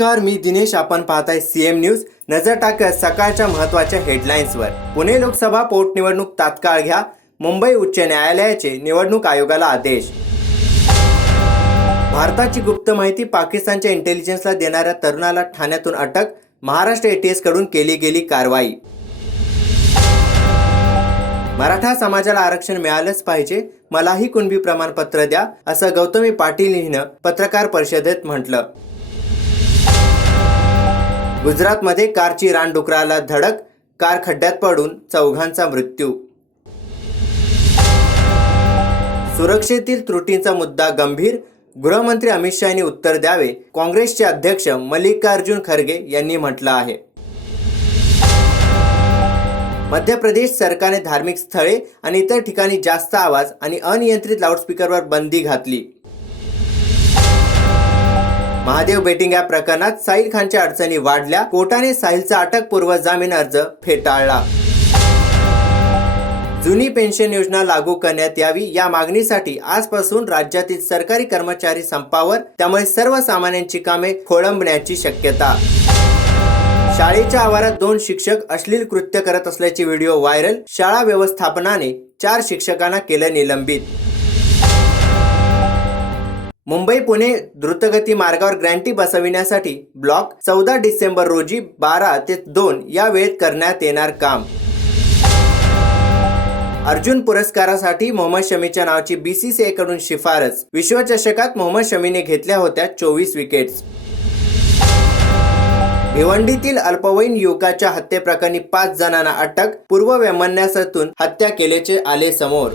नमस्कार, मी दिनेश. आपण पाहताय सीएम न्यूज. नजर टाकत सकाळच्या महत्त्वाच्या हेडलाईन्सवर. पुणे लोकसभा पोटनिवडणूक तात्काळ घ्या. मुंबई उच्च न्यायालयाचे निवडणूक आयोगाला आदेश. भारताची गुप्त माहिती पाकिस्तानच्या इंटेलिजन्सला देणाऱ्या तरुणाला ठाण्यातून अटक. महाराष्ट्र एटीएस कडून केली गेली कारवाई. मराठा समाजाला आरक्षण मिळालंच पाहिजे, मलाही कुणबी प्रमाणपत्र द्या, असं गौतमी पाटील हिनं पत्रकार परिषदेत म्हटलं. गुजरातमध्ये कारची रानडुकराला धडक, कार खड्ड्यात पडून चौघांचा मृत्यू. सुरक्षेतील त्रुटींचा मुद्दा गंभीर, गृहमंत्री अमित शाह यांनी उत्तर द्यावे, काँग्रेसचे अध्यक्ष मल्लिकार्जुन खरगे यांनी म्हटलं आहे. मध्य प्रदेश सरकारने धार्मिक स्थळे आणि इतर ठिकाणी जास्त आवाज आणि अनियंत्रित लाऊडस्पीकरवर बंदी घातली. महादेव बेटिंग ॲप प्रकरणात साहिल खानच्या अडचणी वाढल्या. कोर्टाने साहिलचा अटकपूर्व जामीन अर्ज फेटाळला. जुनी पेन्शन योजना लागू करण्यात यावी या मागणीसाठी आजपासून राज्यातील सरकारी कर्मचारी संपावर. त्यामुळे सर्वसामान्यांची कामे खोळंबण्याची शक्यता. शाळेच्या आवारात 2 शिक्षक अश्लील कृत्य करत असल्याचे व्हिडिओ व्हायरल. शाळा व्यवस्थापनाने 4 शिक्षकांना केलं निलंबित. मुंबई पुणे द्रुतगती मार्गावर ग्रँटी बसविण्यासाठी ब्लॉक 14 डिसेंबर रोजी 12 ते 2 या वेळेत करण्यात येणार काम. अर्जुन पुरस्कारासाठी मोहम्मद शमीच्या नावाची BCCI कडून शिफारस. विश्वचषकात मोहम्मद शमीने घेतल्या होत्या 24 विकेट्स. भिवंडीतील अल्पवयीन युवकाच्या हत्येप्रकरणी 5 जणांना अटक. पूर्व वैमनस्यातून हत्या केल्याचे आले समोर.